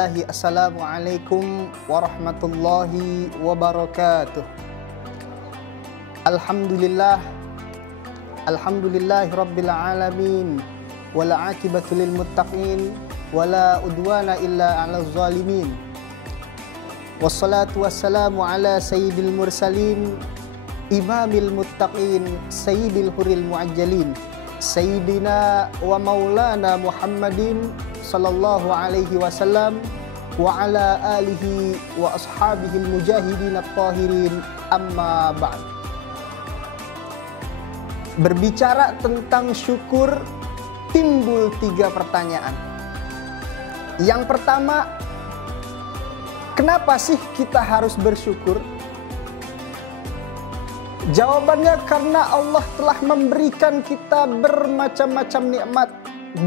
Bismillahi, assalamualaikum warahmatullahi wabarakatuh. Alhamdulillahi rabbil alamin, wala aqibatu lil muttaqin, wala udwana illa 'alal zalimin. Wassalatu wassalamu ala sayyidil mursalin, imamil muttaqin, sayyidil huril muajjalin, sayyidina wa maulana Muhammadin sallallahu alaihi wasallam wa ala alihi wa ashabihil mujahidin at-tahirin, amma ba'd. Berbicara tentang syukur, timbul 3 pertanyaan. Yang pertama, kenapa sih kita harus bersyukur? Jawabannya karena Allah telah memberikan kita bermacam-macam nikmat,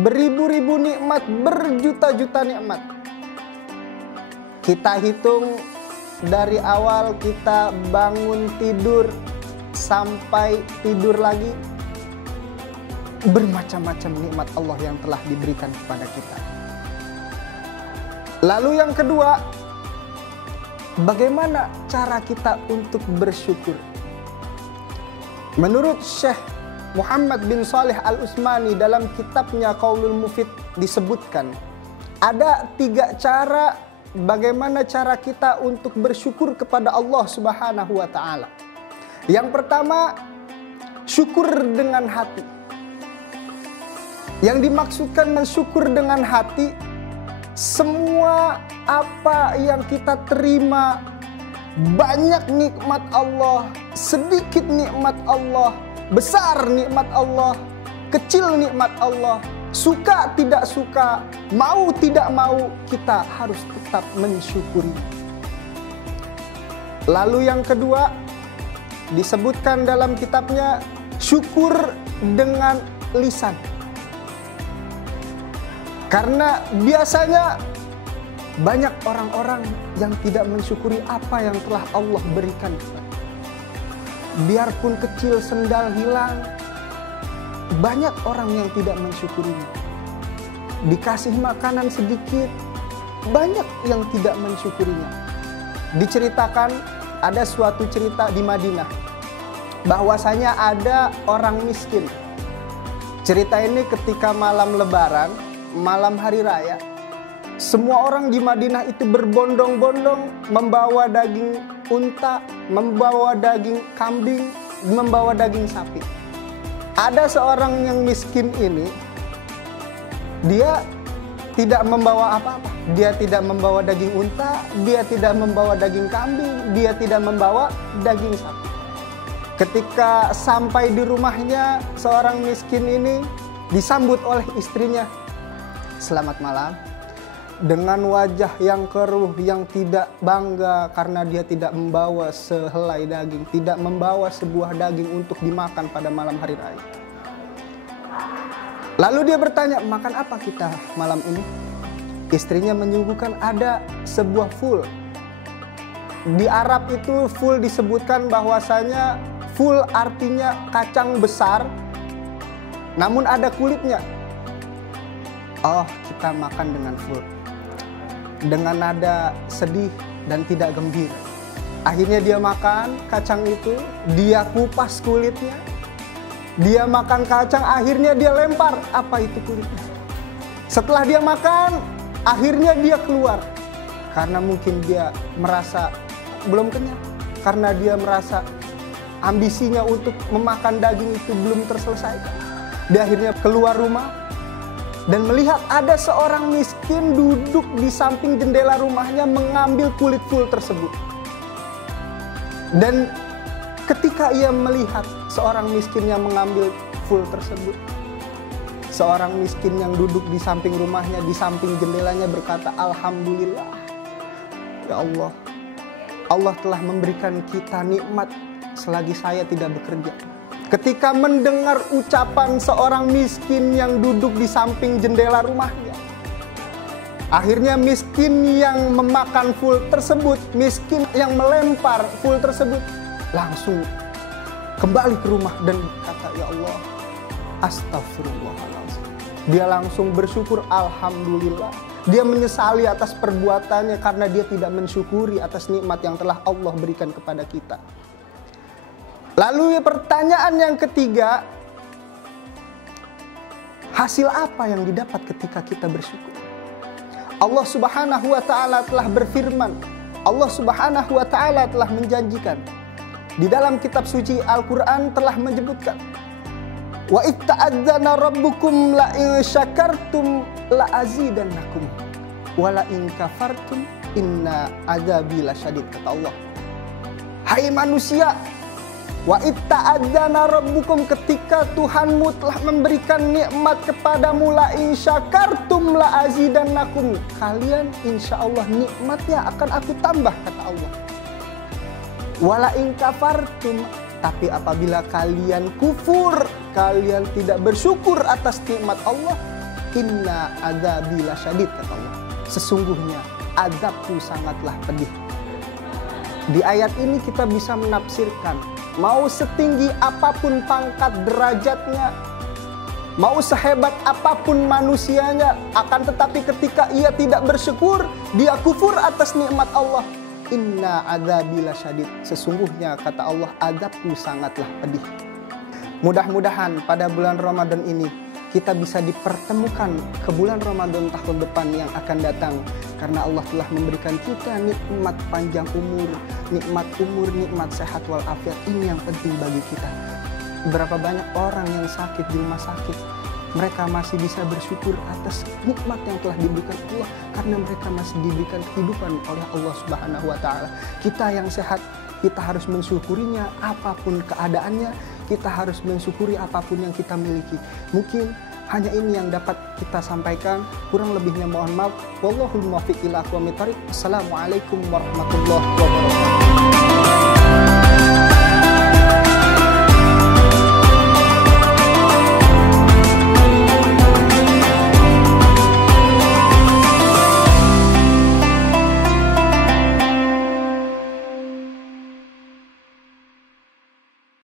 beribu-ribu nikmat, berjuta-juta nikmat. Kita hitung dari awal kita bangun tidur sampai tidur lagi, bermacam-macam nikmat Allah yang telah diberikan kepada kita. Lalu yang kedua, bagaimana cara kita untuk bersyukur? Menurut Syekh Muhammad bin Shalih Al-Utsmani dalam kitabnya Qaulul Mufid disebutkan ada 3 cara bagaimana cara kita untuk bersyukur kepada Allah Subhanahu wa taala. Yang pertama, syukur dengan hati. Yang dimaksudkan mensyukur dengan hati, semua apa yang kita terima, banyak nikmat Allah, sedikit nikmat Allah, besar nikmat Allah, kecil nikmat Allah, suka tidak suka, mau tidak mau, kita harus tetap mensyukuri. Lalu yang kedua, disebutkan dalam kitabnya syukur dengan lisan. Karena biasanya banyak orang-orang yang tidak mensyukuri apa yang telah Allah berikan. Biarpun kecil sendal hilang, banyak orang yang tidak mensyukurinya. Dikasih makanan sedikit, banyak yang tidak mensyukurinya. Diceritakan ada suatu cerita di Madinah, bahwasanya ada orang miskin. Cerita ini ketika malam Lebaran, malam hari raya, semua orang di Madinah itu berbondong-bondong membawa daging unta, membawa daging kambing, membawa daging sapi. Ada seorang yang miskin ini, dia tidak membawa apa-apa. Dia tidak membawa daging unta, dia tidak membawa daging kambing, dia tidak membawa daging sapi. Ketika sampai di rumahnya, seorang miskin ini disambut oleh istrinya. Selamat malam. Dengan wajah yang keruh, yang tidak bangga karena dia tidak membawa sehelai daging, tidak membawa sebuah daging untuk dimakan pada malam hari raya. Lalu dia bertanya, makan apa kita malam ini? Istrinya menyuguhkan ada sebuah ful. Di Arab itu ful disebutkan bahwasanya ful artinya kacang besar, namun ada kulitnya. Oh, kita makan dengan ful. Dengan nada sedih dan tidak gembira. Akhirnya dia makan kacang itu, dia kupas kulitnya. Dia makan kacang, akhirnya dia lempar. Apa itu kulitnya? Setelah dia makan, akhirnya dia keluar. Karena mungkin dia merasa belum kenyang. Karena dia merasa ambisinya untuk memakan daging itu belum terselesaikan. Dia akhirnya keluar rumah dan melihat ada seorang miskin duduk di samping jendela rumahnya mengambil kulit ful tersebut. Dan ketika ia melihat seorang miskin yang mengambil ful tersebut, seorang miskin yang duduk di samping rumahnya, di samping jendelanya berkata, Alhamdulillah, ya Allah, Allah telah memberikan kita nikmat selagi saya tidak bekerja. Ketika mendengar ucapan seorang miskin yang duduk di samping jendela rumahnya, akhirnya miskin yang memakan ful tersebut, miskin yang melempar ful tersebut, langsung kembali ke rumah dan berkata, ya Allah, astagfirullahaladzim. Dia langsung bersyukur, Alhamdulillah, Dia menyesali atas perbuatannya karena dia tidak mensyukuri atas nikmat yang telah Allah berikan kepada kita. Lalu pertanyaan yang ketiga, hasil apa yang didapat ketika kita bersyukur? Allah Subhanahu wa taala telah berfirman, Allah Subhanahu wa taala telah menjanjikan di dalam kitab suci Al-Qur'an telah menyebutkan, wa itta'adzana rabbukum la in syakartum la azidannakum wa la in kafartum inna adzabi lasyadid, kata Allah. Hai manusia, wa itta'adzana rabbukum, ketika Tuhanmu telah memberikan nikmat kepadamu, la in syakartum la azidannakum, kalian insyaallah nikmatnya akan aku tambah, kata Allah. Wa la in kafartum, tapi apabila kalian kufur, kalian tidak bersyukur atas nikmat Allah, inna adzabi lasyadid, kata Allah. Sesungguhnya azabku sangatlah pedih. Di ayat ini kita bisa menafsirkan, mau setinggi apapun pangkat derajatnya, mau sehebat apapun manusianya, akan tetapi ketika ia tidak bersyukur, dia kufur atas nikmat Allah, inna adzabi lasyadid, sesungguhnya kata Allah azabku sangatlah pedih. Mudah-mudahan pada bulan Ramadan ini kita bisa dipertemukan ke bulan Ramadan tahun depan yang akan datang, karena Allah telah memberikan kita nikmat panjang umur, nikmat sehat walafiat. Ini yang penting bagi kita. Berapa banyak orang yang sakit di rumah sakit, mereka masih bisa bersyukur atas nikmat yang telah diberikan Allah, karena mereka masih diberikan kehidupan oleh Allah Subhanahu wa taala. Kita yang sehat, kita harus mensyukurinya apapun keadaannya, kita harus mensyukuri apapun yang kita miliki. Mungkin hanya ini yang dapat kita sampaikan, kurang lebihnya mohon maaf. Wallahul muwaffiq ila aqwamit thoriq. Assalamualaikum warahmatullahi wabarakatuh.